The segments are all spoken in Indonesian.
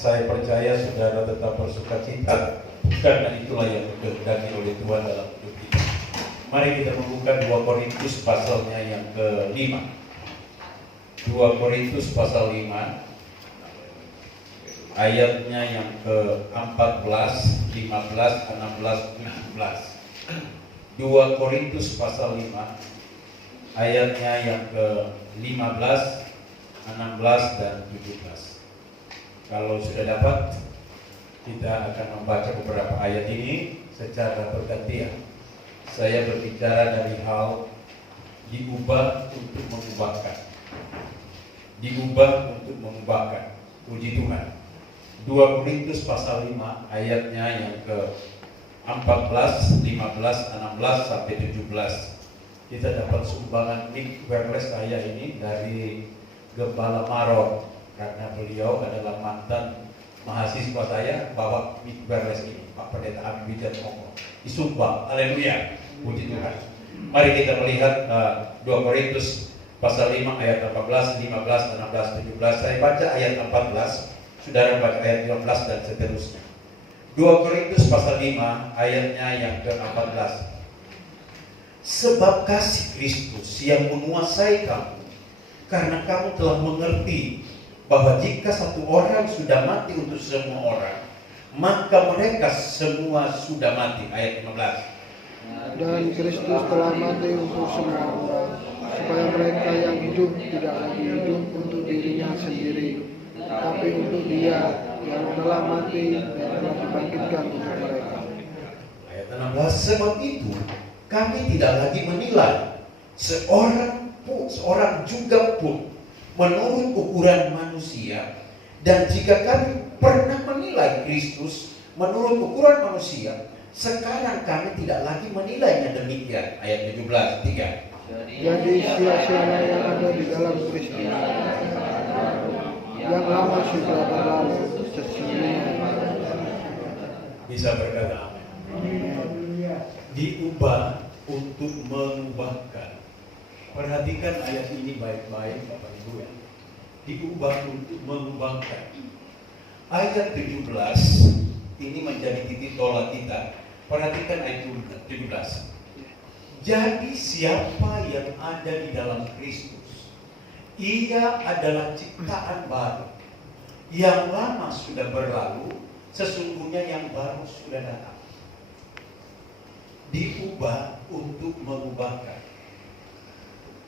Saya percaya saudara tetap bersukacita, karena itulah yang dikehendaki oleh Tuhan dalam hidup kita. Mari kita membuka 2 Korintus pasalnya yang ke-5. 2 Korintus pasal 5 ayatnya yang ke-14, 15, 16, 16. 2 Korintus pasal 5 ayatnya yang ke-15, 16 dan 17. Kalau sudah dapat, kita akan membaca beberapa ayat ini secara bergantian. Saya berbicara dari hal diubah untuk mengubahkan. Diubah untuk mengubahkan. Puji Tuhan. 2 Korintus pasal 5 ayatnya yang ke-14, 15, 16 sampai 17. Kita dapat sumbangan Nick Wireless saya ini dari Gembala Maron, karena beliau adalah mantan mahasiswa saya bawa Nick Wireless ini, Pak Pendeta Abi Wijat Moko. Disumbang, haleluya, puji Tuhan. Mari kita melihat 2 Korintus pasal 5 ayat 14, 15, 16, 17. Saya baca ayat 14, saudara baca ayat 15 dan seterusnya. 2 Korintus pasal 5 ayatnya yang ke-14. Sebab kasih Kristus yang menguasai kamu, karena kamu telah mengerti bahwa jika satu orang sudah mati untuk semua orang, maka mereka semua sudah mati. Ayat 15. Dan Kristus telah mati untuk semua orang, supaya mereka yang hidup tidak lagi hidup untuk dirinya sendiri, tapi untuk Dia yang telah mati dan telah dibangkitkan untuk mereka. Ayat 16. Sebab itu kami tidak lagi menilai seorang juga pun menurut ukuran manusia, dan jika kami pernah menilai Kristus menurut ukuran manusia, sekarang kami tidak lagi menilainya demikian. Ayat 17, 3. Jadi sia-sialah yang ada di dalam Kristus, yang lama sudah berlalu, sesungguhnya. Bisa berkata amin. Diubah untuk mengubahkan. Perhatikan ayat ini baik-baik Bapak Ibu ya. Diubah untuk mengubahkan. Ayat 17 ini menjadi titik tolak kita. Perhatikan ayat 17. Jadi siapa yang ada di dalam Kristus, ia adalah ciptaan baru. Yang lama sudah berlalu, sesungguhnya yang baru sudah datang. Diubah untuk mengubahkan.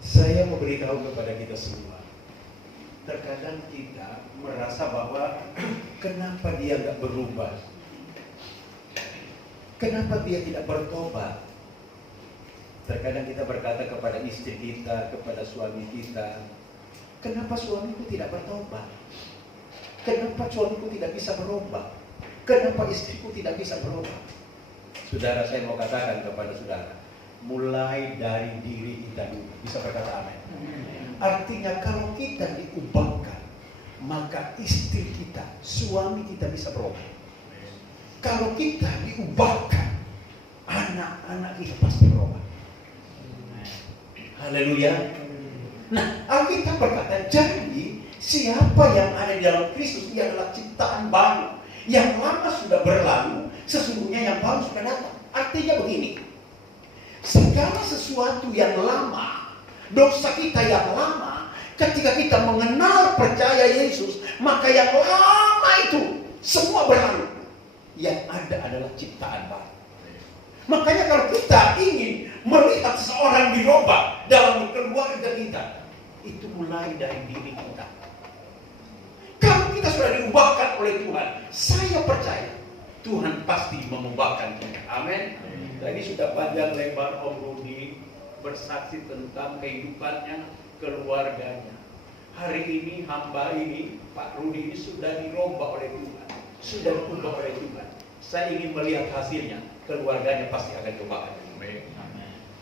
Saya mau beritahu kepada kita semua, terkadang kita merasa bahwa kenapa dia nggak berubah, kenapa dia tidak bertobat. Terkadang kita berkata kepada istri kita, kepada suami kita, kenapa suamiku tidak bertobat? Kenapa suamiku tidak bisa berubah? Kenapa istriku tidak bisa berubah? Saudara, saya mau katakan kepada saudara, mulai dari diri kita dulu. Bisa berkata amin. Artinya kalau kita diubahkan, maka istri kita, suami kita bisa berubah. Kalau kita diubahkan, anak-anak kita pasti berubah. Haleluya. Nah, Alkitab berkata, jadi siapa yang ada di dalam Kristus, ia adalah ciptaan baru. Yang lama sudah berlalu, sesungguhnya yang baru sudah datang. Artinya begini, segala sesuatu yang lama, dosa kita yang lama, ketika kita mengenal percaya Yesus, maka yang lama itu semua berlalu. Yang ada adalah ciptaan baru. Makanya kalau kita ingin melihat seseorang dirubah dalam keluarga kita, itu mulai dari diri kita. Kalau kita sudah diubahkan oleh Tuhan, saya percaya Tuhan pasti mengubahkan kita. Amin. Tadi sudah panjang lebar Om Rudi bersaksi tentang kehidupannya, keluarganya. Hari ini hamba ini, Pak Rudi ini sudah dirubah oleh Tuhan, sudah diubah oleh Tuhan. Saya ingin melihat hasilnya, keluarganya pasti akan diubahkan. Amin.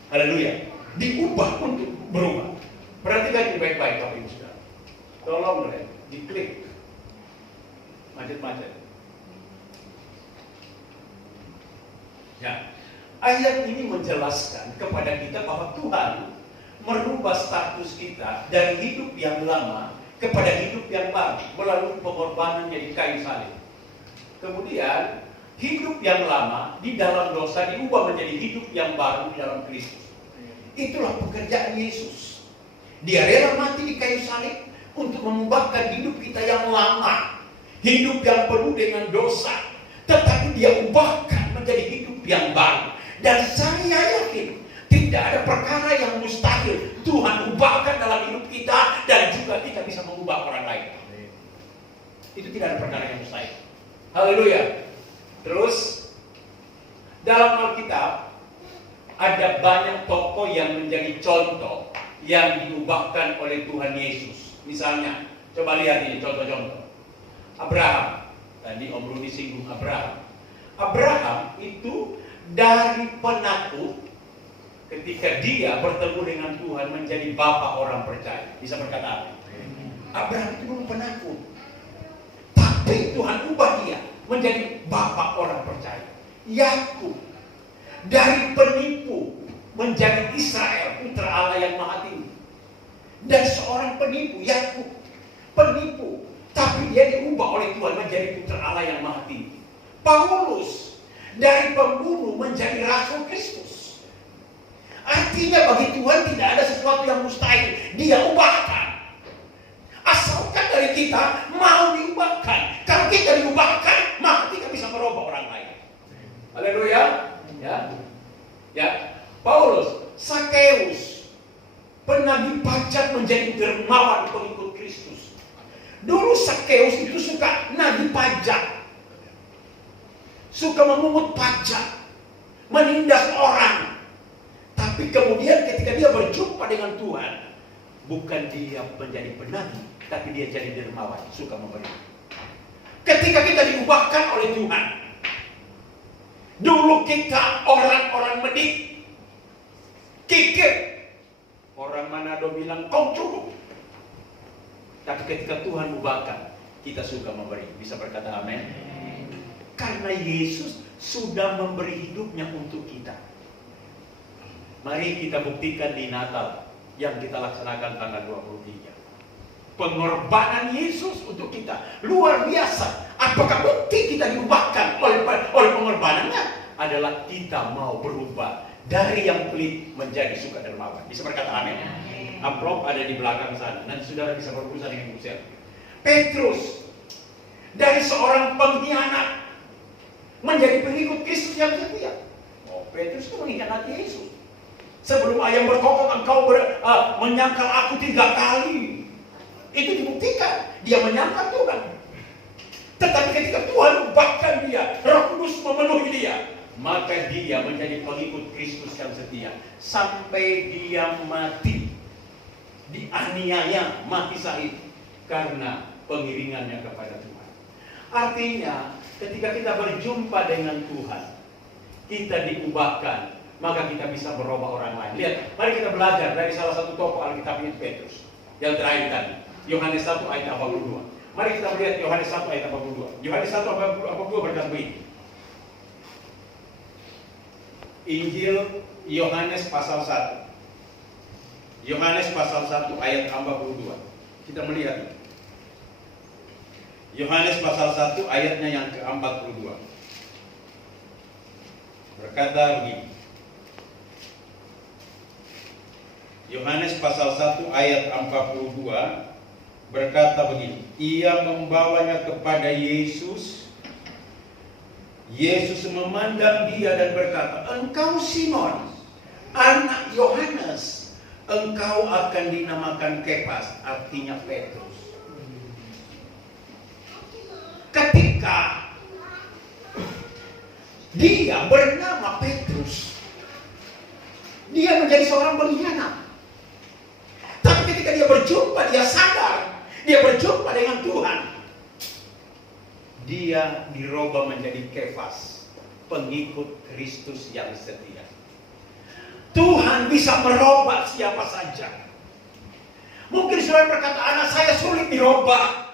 Haleluya. Diubah untuk berubah. Perhatikan ini baik-baik Bapak Ibu Saudara. Tolong diklik. Macet-macet. Ya, ayat ini menjelaskan kepada kita bahwa Tuhan merubah status kita dari hidup yang lama kepada hidup yang baru melalui pengorbanan dari kayu salib. Kemudian hidup yang lama di dalam dosa diubah menjadi hidup yang baru di dalam Kristus. Itulah pekerjaan Yesus. Dia rela mati di kayu salib untuk mengubahkan hidup kita yang lama, hidup yang penuh dengan dosa, tetapi dia ubahkan menjadi hidup yang baru. Dan saya yakin tidak ada perkara yang mustahil Tuhan ubahkan dalam hidup kita, dan juga kita bisa mengubah orang lain. Itu tidak ada perkara yang mustahil. Haleluya. Terus dalam Alkitab ada banyak tokoh yang menjadi contoh yang diubahkan oleh Tuhan Yesus. Misalnya, coba lihat ini contoh-contoh. Abraham. Tadi Om Rudi singgung Abraham. Abraham itu dari penakut, ketika dia bertemu dengan Tuhan menjadi bapak orang percaya. Bisa berkata apa? Abraham itu dulu penakut, tapi Tuhan ubah dia menjadi bapak orang percaya. Yakub dari penipu menjadi Israel, putra Allah yang maha tinggi. Dan seorang penipu, Yakub penipu, tapi dia diubah oleh Tuhan menjadi putra Allah yang maha tinggi. Paulus dari pembunuh menjadi rasul Kristus. Artinya bagi Tuhan tidak ada sesuatu yang mustahil. Dia ubahkan. Asalkan dari kita mau diubahkan. Kalau kita diubahkan, maka kita bisa merubah orang lain. Haleluya. Ya. Paulus, Sakeus, penagih pajak menjadi dermawan pengikut Kristus. Dulu Sakeus itu suka nagih pajak, suka memungut pajak, menindas orang. Tapi kemudian ketika dia berjumpa dengan Tuhan, bukan dia menjadi penagih, tapi dia jadi dermawan, suka memberi. Ketika kita diubahkan oleh Tuhan, dulu kita orang-orang medik, kikir. Orang Manado bilang kau cukup. Tapi ketika Tuhan ubahkan, kita suka memberi. Bisa berkata amin? Karena Yesus sudah memberi hidupnya untuk kita. Mari kita buktikan di Natal yang kita laksanakan tanggal 23. Pengorbanan Yesus untuk kita luar biasa. Apakah bukti kita diubahkan oleh pengorbanannya? Adalah kita mau berubah dari yang pelit menjadi suka dermawan. Bisa berkata amin? Amplop ada di belakang sana. Nanti saudara bisa berurusan dengan Musel. Petrus dari seorang pengkhianat menjadi pengikut Kristus yang setia. Oh, Petrus itu mengkhianati Yesus. Sebelum ayam berkokok engkau menyangkal aku 3 kali. Itu dibuktikan dia menyangkal Tuhan. Tetapi ketika Tuhan ubahkan dia, Roh Kudus memenuhi dia, maka dia menjadi pengikut Kristus yang setia sampai dia mati, dianiaya, mati syahid karena pengiringannya kepada Tuhan. Artinya ketika kita berjumpa dengan Tuhan, kita diubahkan, maka kita bisa merubah orang lain. Lihat, mari kita belajar dari salah satu tokoh Alkitab itu Petrus. Yang terakhir tadi, Yohanes 1 ayat 42. Mari kita melihat Yohanes 1 ayat 42. Yohanes 1 ayat 42 berkata begini. Injil Yohanes pasal 1. Yohanes pasal 1 ayat 42. Kita melihat. Yohanes pasal 1 ayatnya yang ke-42. Berkata begini. Yohanes pasal 1 ayat 42 berkata begini. Ia membawanya kepada Yesus. Yesus memandang dia dan berkata, engkau Simon, anak Yohanes, engkau akan dinamakan Kefas, artinya Petrus. Ketika dia bernama Petrus, dia menjadi seorang pengkhianat. Tapi ketika dia berjumpa, dia sadar, dia berjumpa dengan Tuhan, dia dirubah menjadi Kefas, pengikut Kristus yang setia. Tuhan bisa merubah siapa saja. Mungkin saudara berkata, anak saya sulit dirubah,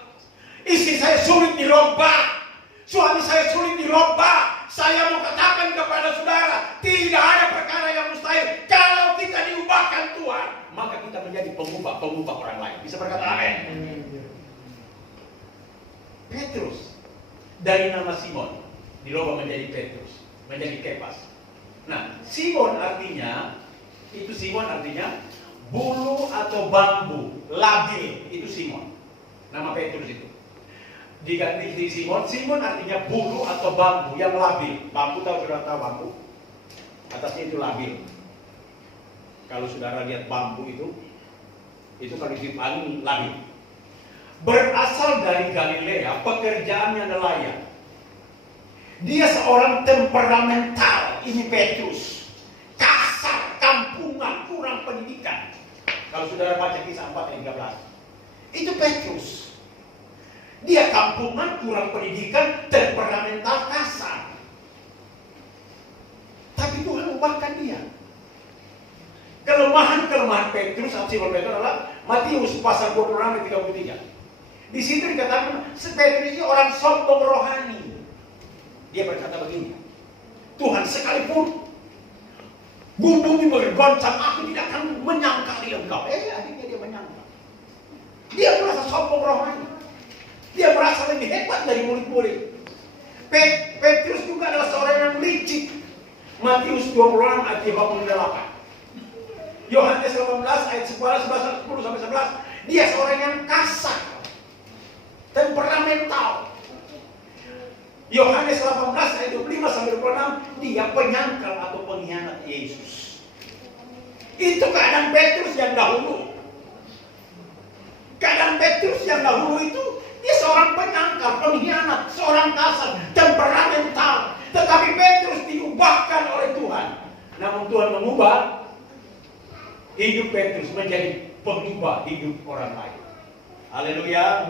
istri saya sulit dirubah, suami saya sulit dirubah. Saya mau katakan kepada saudara, tidak ada perkara yang mustahil. Kalau kita diubahkan Tuhan, maka kita menjadi pengubah orang lain. Bisa berkata amin. Petrus dari nama Simon dirubah menjadi Petrus, menjadi Kepas. Nah, Simon artinya bulu atau bambu, labil, itu Simon. Nama Petrus itu. Diganti Simon artinya bulu atau bambu yang labil. Bambu sudah tahu bambu? Atasnya itu labil. Kalau saudara lihat bambu itu kalau dipanggil labil. Berasal dari Galilea, pekerjaannya nelayan. Dia seorang temperamental, ini Petrus. Kasar, kampungan, kurang pendidikan. Kalau saudara baca Kisah 4 ayat 13. Itu Petrus. Dia kampungan, kurang pendidikan, temperamental, kasar. Tapi Tuhan ubahkan dia. Kelemahan Petrus, Simon Petrus adalah Matius pasal 26 ayat 33. Di situ dikatakan Petrus ini orang sombong rohani. Dia berkata begini, Tuhan, sekalipun bumi bergoncang, aku tidak akan menyangkali Engkau. Akhirnya dia menyangkal. Dia merasa sombong rohani. Dia merasa lebih hebat dari murid-murid. Petrus juga adalah seorang yang licik. Matius 26 ayat 58. Yohanes 18 ayat 10 sampai 11. Dia seorang yang kasar, temperamental. Yohanes 18 ayat 25 sampai 26, dia penyangkal atau pengkhianat Yesus. Itu keadaan Petrus yang dahulu. Keadaan Petrus yang dahulu itu dia seorang penyangkal, pengkhianat, seorang kasar, temperamental. Tetapi Petrus diubahkan oleh Tuhan. Namun Tuhan mengubah hidup Petrus menjadi pengubah hidup orang lain. Haleluya.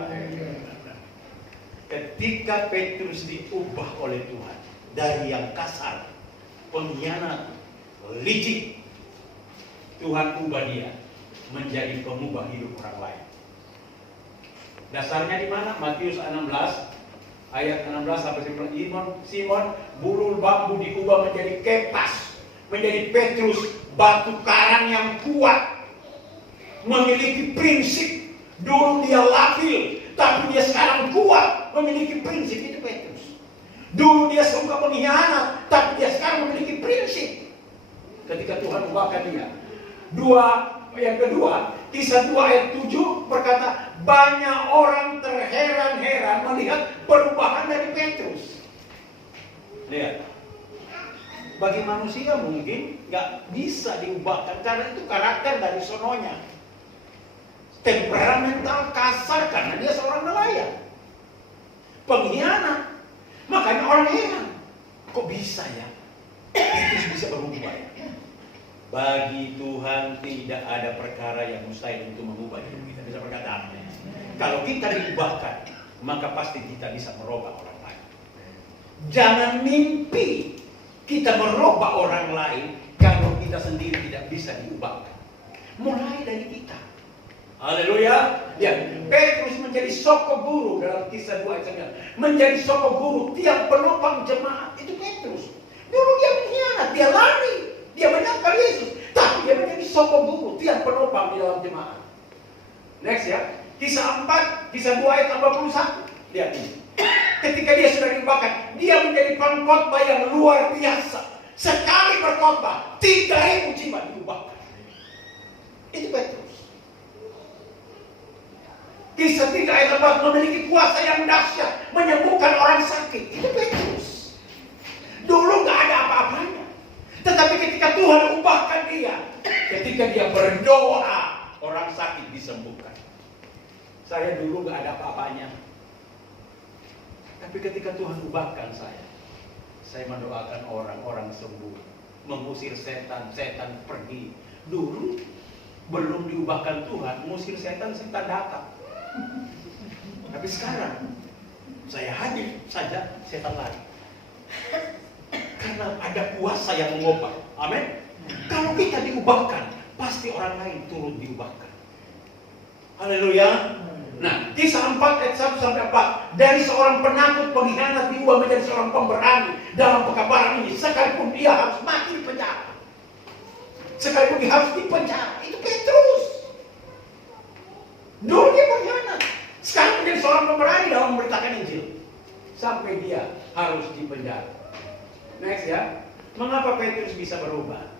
Ketika Petrus diubah oleh Tuhan dari yang kasar, pengkhianat, licik, Tuhan ubah dia menjadi pengubah hidup orang lain. Dasarnya di mana? Matius 16 ayat 16 sampai 19. Simon bulu bambu diubah menjadi Kepas, menjadi Petrus, batu karang yang kuat, memiliki prinsip. Dulu dia labil, tapi dia sekarang kuat, memiliki prinsip. Itu Petrus. Dulu dia suka pengkhianat, tapi dia sekarang memiliki prinsip. Ketika Tuhan ubahkan dia. Yang kedua, Kisah 2 ayat 7 berkata, banyak orang terheran-heran melihat perubahan dari Petrus. Lihat, bagi manusia mungkin nggak bisa diubahkan karena itu karakter dari sononya. Temperamental, kasar karena dia seorang nelayan, pengkhianat. Makanya orang heran, kok bisa ya Petrus bisa berubah ya? Bagi Tuhan tidak ada perkara yang mustahil untuk mengubah hidup kita. Bisa berkata amin. Kalau kita diubahkan, maka pasti kita bisa merubah orang lain. Jangan mimpi kita merubah orang lain kalau kita sendiri tidak bisa diubahkan. Mulai dari kita. Haleluya. Ya, Petrus menjadi sokok guru dalam Kisah 2 ayat 9. Menjadi sokok guru, tiang penopang jemaat. Itu Petrus. Dulu dia mengkhianat, dia lari, dia menyangkal Yesus, tapi dia menjadi sokok guru, tiang penopang di dalam jemaat. Next ya, Kisah 4, Kisah 2 ayat 41. Lihat ini. Ketika dia sudah diubahkan, dia menjadi pengkhotbah yang luar biasa. Sekali berkhotbah, 3.000 jiwa diubahkan. Itu Petrus. Kisah 3 ayat 4 memiliki kuasa yang dahsyat, menyembuhkan orang sakit. Itu Petrus. Dulu gak ada apa-apanya. Tetapi ketika Tuhan ubahkan dia, ketika dia berdoa, orang sakit disembuhkan. Saya dulu gak ada apa-apanya. Tapi ketika Tuhan ubahkan saya mendoakan orang-orang sembuh, mengusir setan pergi. Dulu belum diubahkan Tuhan, mengusir setan datang. Tapi sekarang saya hadir saja, setan lari. Karena ada kuasa yang mengubah. Amin. Kalau kita diubahkan, pasti orang lain turut diubahkan. Haleluya. Nah, Kisah 4 ayat 1 sampai 4. Dari seorang penakut pengkhianat diubah menjadi seorang pemberani dalam pekabaran ini. Sekalipun dia harus mati di penjara. Sekalipun dia harus di penjara. Itu Petrus. Dulu dia pengkhianat. Sekarang menjadi seorang pemberani dalam memberitakan Injil. Sampai dia harus dipenjara. Next ya. Mengapa Petrus bisa berubah?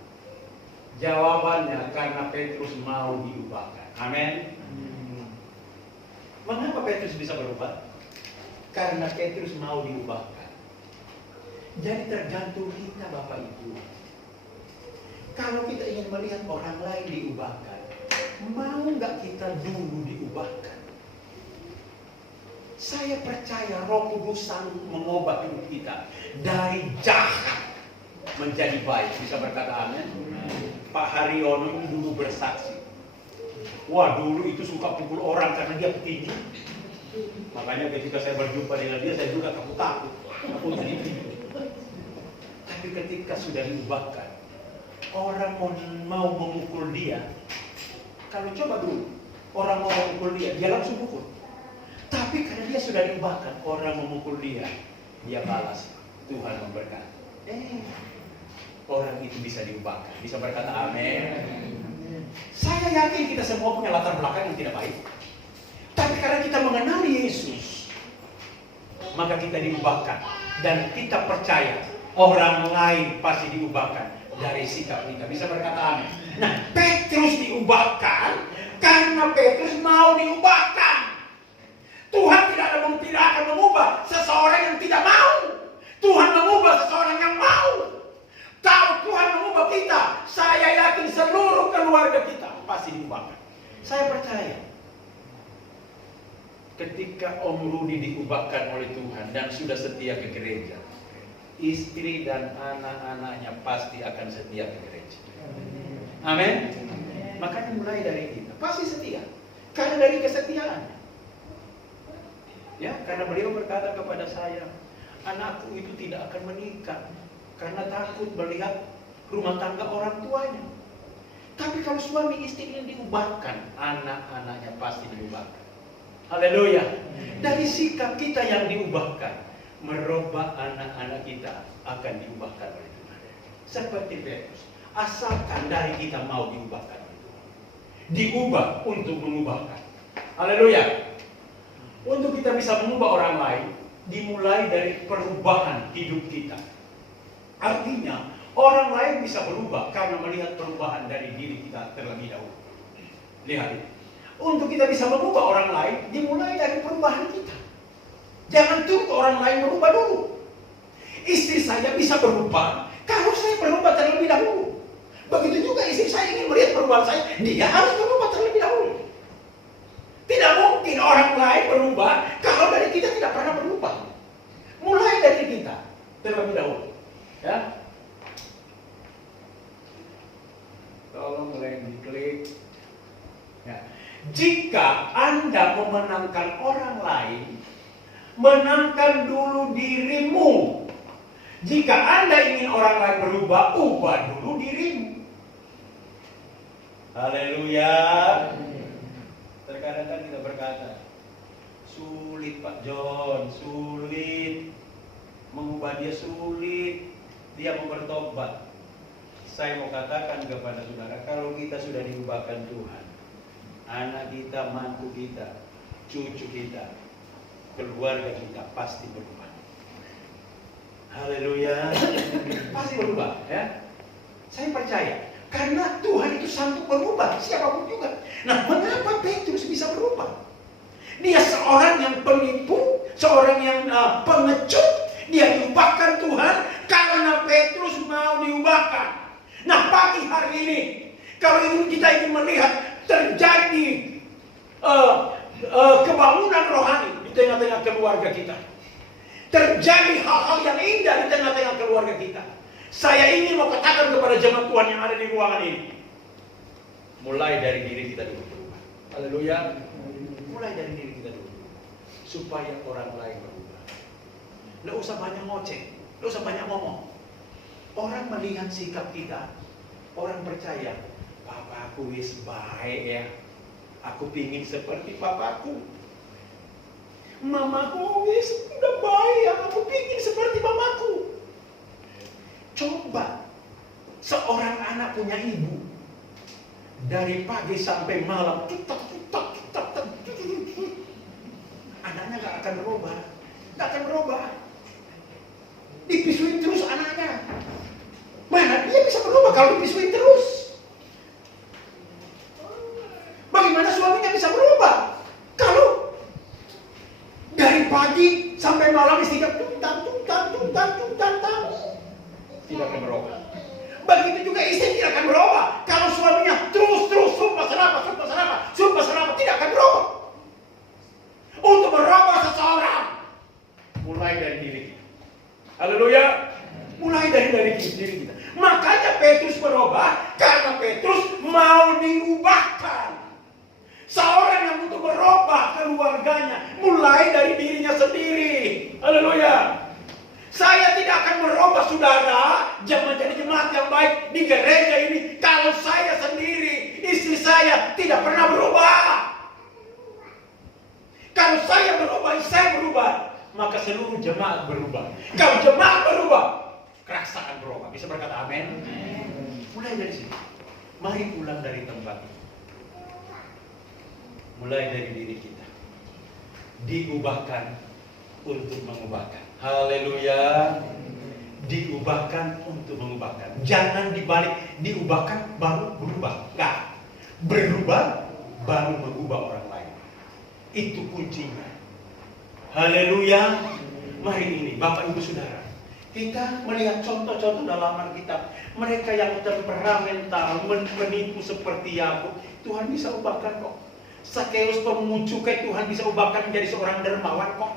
Jawabannya karena Petrus mau diubahkan. Amin. Mengapa Petrus bisa berubah? Karena Petrus mau diubahkan. Jadi tergantung kita Bapak Ibu. Kalau kita ingin melihat orang lain diubahkan, mau nggak kita dulu diubahkan? Saya percaya Roh Kudus sanggup mengubah hidup kita dari jahat menjadi baik. Bisa berkata amin? Pak Haryono ini dulu bersaksi. Wah, dulu itu suka pukul orang karena dia petinju. Makanya ketika saya berjumpa dengan dia, saya juga takut. Aku jadi. Tapi ketika sudah diubahkan, orang mau memukul dia. Kalau coba dulu, orang mau memukul dia langsung pukul. Tapi karena dia sudah diubahkan, orang memukul dia balas. Tuhan memberkati. Orang itu bisa diubahkan. Bisa berkata amin. Saya yakin kita semua punya latar belakang yang tidak baik. Tapi karena kita mengenali Yesus, maka kita diubahkan. Dan kita percaya orang lain pasti diubahkan dari sikap kita. Bisa berkata amin. Nah, Petrus diubahkan karena Petrus mau diubahkan. Tuhan tidak akan mengubah seseorang yang tidak mau. Tuhan mengubah seseorang yang mau. Kalau Tuhan mengubah kita, saya yakin seluruh keluarga kita pasti diubahkan. Saya percaya. Ketika Om Rudi diubahkan oleh Tuhan dan sudah setia ke gereja, istri dan anak-anaknya pasti akan setia ke gereja. Amin. Makanya mulai dari kita, pasti setia. Karena dari kesetiaan. Ya, karena beliau berkata kepada saya, anakku itu tidak akan menikah karena takut melihat rumah tangga orang tuanya. Tapi kalau suami istri ini diubahkan, anak-anaknya pasti diubahkan. Haleluya. Dari sikap kita yang diubahkan, merubah anak-anak kita akan diubahkan oleh Tuhan. Seperti Petrus, asalkan dari kita mau diubahkan oleh Tuhan. Diubah untuk mengubahkan. Haleluya. Untuk kita bisa mengubah orang lain, dimulai dari perubahan hidup kita. Artinya, orang lain bisa berubah karena melihat perubahan dari diri kita terlebih dahulu. Lihat, untuk kita bisa mengubah orang lain, dimulai dari perubahan kita. Jangan tunggu orang lain berubah dulu. Istri saya bisa berubah kalau saya berubah terlebih dahulu. Begitu juga istri saya ingin melihat perubahan saya, dia harus berubah terlebih dahulu. Tidak mungkin orang lain berubah kalau dari kita tidak pernah berubah. Mulai dari kita terlebih dahulu. Ya. Tolong diklik. Ya. Jika Anda memenangkan orang lain, menangkan dulu dirimu. Jika Anda ingin orang lain berubah, ubah dulu dirimu. Haleluya. Terkadang kan kita berkata, sulit Pak John, sulit. Mengubah dia sulit. Dia mau bertobat. Saya mau katakan kepada saudara, kalau kita sudah diubahkan Tuhan, anak kita, mantu kita, cucu kita, keluarga kita pasti berubah. Haleluya. Pasti berubah, ya. Saya percaya. Karena Tuhan itu sanggup berubah siapapun juga. Nah, mengapa Petrus bisa berubah? Dia seorang yang penipu, seorang yang pengecut. Dia diubahkan Tuhan karena Petrus mau diubahkan. Nah, pagi hari ini, kalau kita ingin melihat terjadi kebangunan rohani di tengah-tengah keluarga kita, terjadi hal-hal yang indah di tengah-tengah keluarga kita, saya ingin mau katakan kepada jemaat Tuhan yang ada di ruangan ini, mulai dari diri kita dulu berubah. Haleluya. Mulai dari diri kita dulu, supaya orang lain berubah. Nggak usah banyak ngoceh, nggak usah banyak ngomong. Orang melihat sikap kita, orang percaya, papaku wis baik ya, aku pingin seperti papaku. Mamaku wis udah baik ya, aku pingin seperti mamaku. Coba seorang anak punya ibu, dari pagi sampai malam, kalau dipisuin terus? Bagaimana suaminya bisa berubah? Kalau dari pagi sampai malam istrinya tung-tang. Tidak akan berubah. Begitu juga istri tidak akan berubah. Kalau suaminya terus sumpah serapah, tidak akan berubah. Untuk berubah seseorang, mulai dari diri kita. Haleluya. Mulai dari diri kita. Makanya Petrus berubah, karena Petrus mau diubahkan. Seorang yang untuk berubah keluarganya, mulai dari dirinya sendiri. Haleluya. Saya tidak akan merubah saudara menjadi jemaat yang baik di gereja ini kalau saya sendiri, istri saya tidak pernah berubah. Kalau saya berubah, saya berubah, maka seluruh jemaat berubah. Kalau jemaat berubah, kerasaan berubah. Bisa berkata amin? Mulai dari sini. Mari pulang dari tempat ini. Mulai dari diri kita. Diubahkan untuk mengubahkan. Haleluya. Diubahkan untuk mengubahkan. Jangan dibalik, diubahkan baru berubah. Enggak. Berubah baru mengubah orang lain. Itu kuncinya. Haleluya. Mari ini Bapak Ibu Saudara, kita melihat contoh-contoh dalam Alkitab. Mereka yang temperamental, menipu seperti Yakub, Tuhan bisa ubahkan kok. Sakeus pemucukai, Tuhan bisa ubahkan menjadi seorang dermawan kok.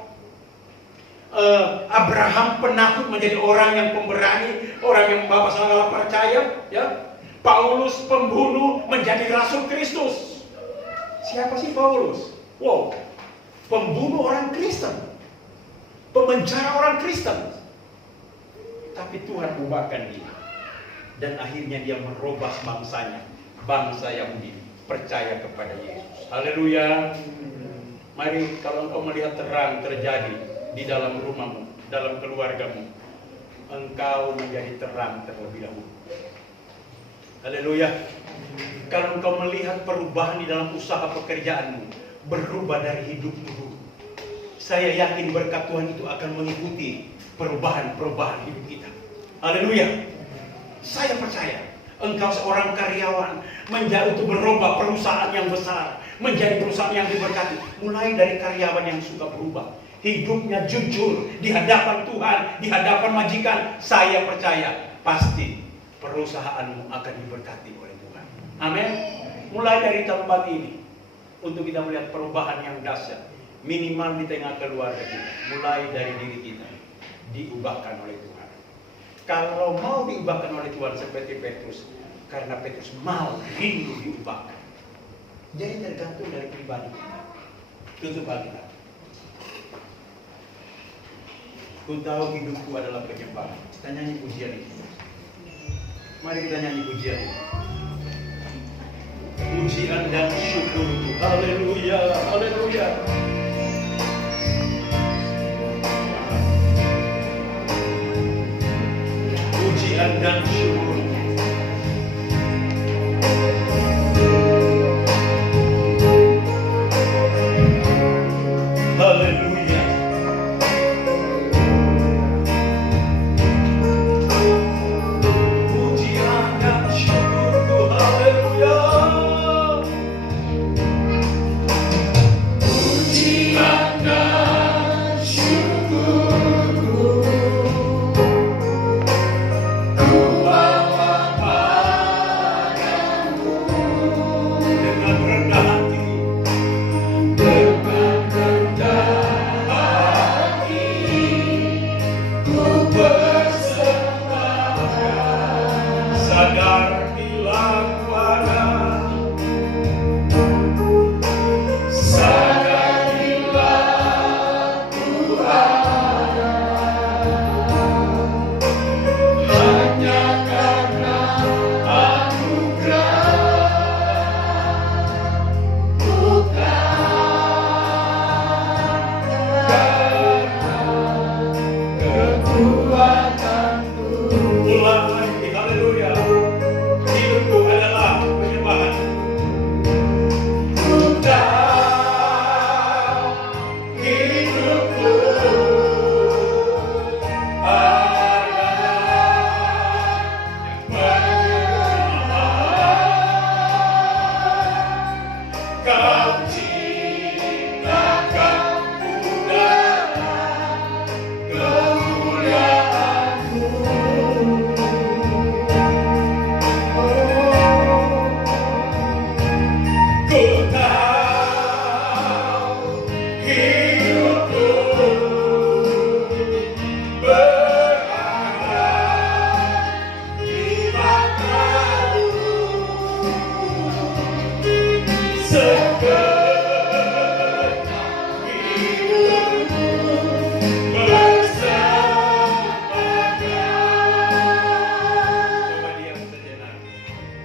Abraham penakut menjadi orang yang pemberani, orang yang Bapak salah percaya, ya. Paulus pembunuh menjadi rasul Kristus. Siapa sih Paulus? Wow, pembunuh orang Kristen, pemenjara orang Kristen. Tapi Tuhan ubahkan dia, dan akhirnya dia merubah bangsanya, bangsa Yahudi percaya kepada Yesus. Haleluya. Mari kalau engkau melihat terang terjadi di dalam rumahmu, dalam keluargamu, engkau menjadi terang terlebih dahulu. Haleluya. Kalau engkau melihat perubahan di dalam usaha pekerjaanmu, berubah dari hidupmu dulu, saya yakin berkat Tuhan itu akan mengikuti perubahan hidup kita. Haleluya. Saya percaya engkau seorang karyawan menjadi untuk berubah perusahaan yang besar menjadi perusahaan yang diberkati. Mulai dari karyawan yang suka berubah, hidupnya jujur di hadapan Tuhan, di hadapan majikan, saya percaya pasti perusahaanmu akan diberkati oleh Tuhan. Amin. Mulai dari tempat ini untuk kita melihat perubahan yang dahsyat, minimal di tengah keluarga kita, mulai dari diri kita diubahkan oleh Tuhan. Kalau mau diubahkan oleh Tuhan seperti Petrus, karena Petrus mau rindu diubahkan. Jadi tergantung dari pribadi kita. Tutup Alkitab. Ku tahu hidupku adalah penyembahan. Kita nyanyi pujian ini. Mari kita nyanyi pujian ini. Pujian dan syukurku. Haleluya, haleluya. Pujian dan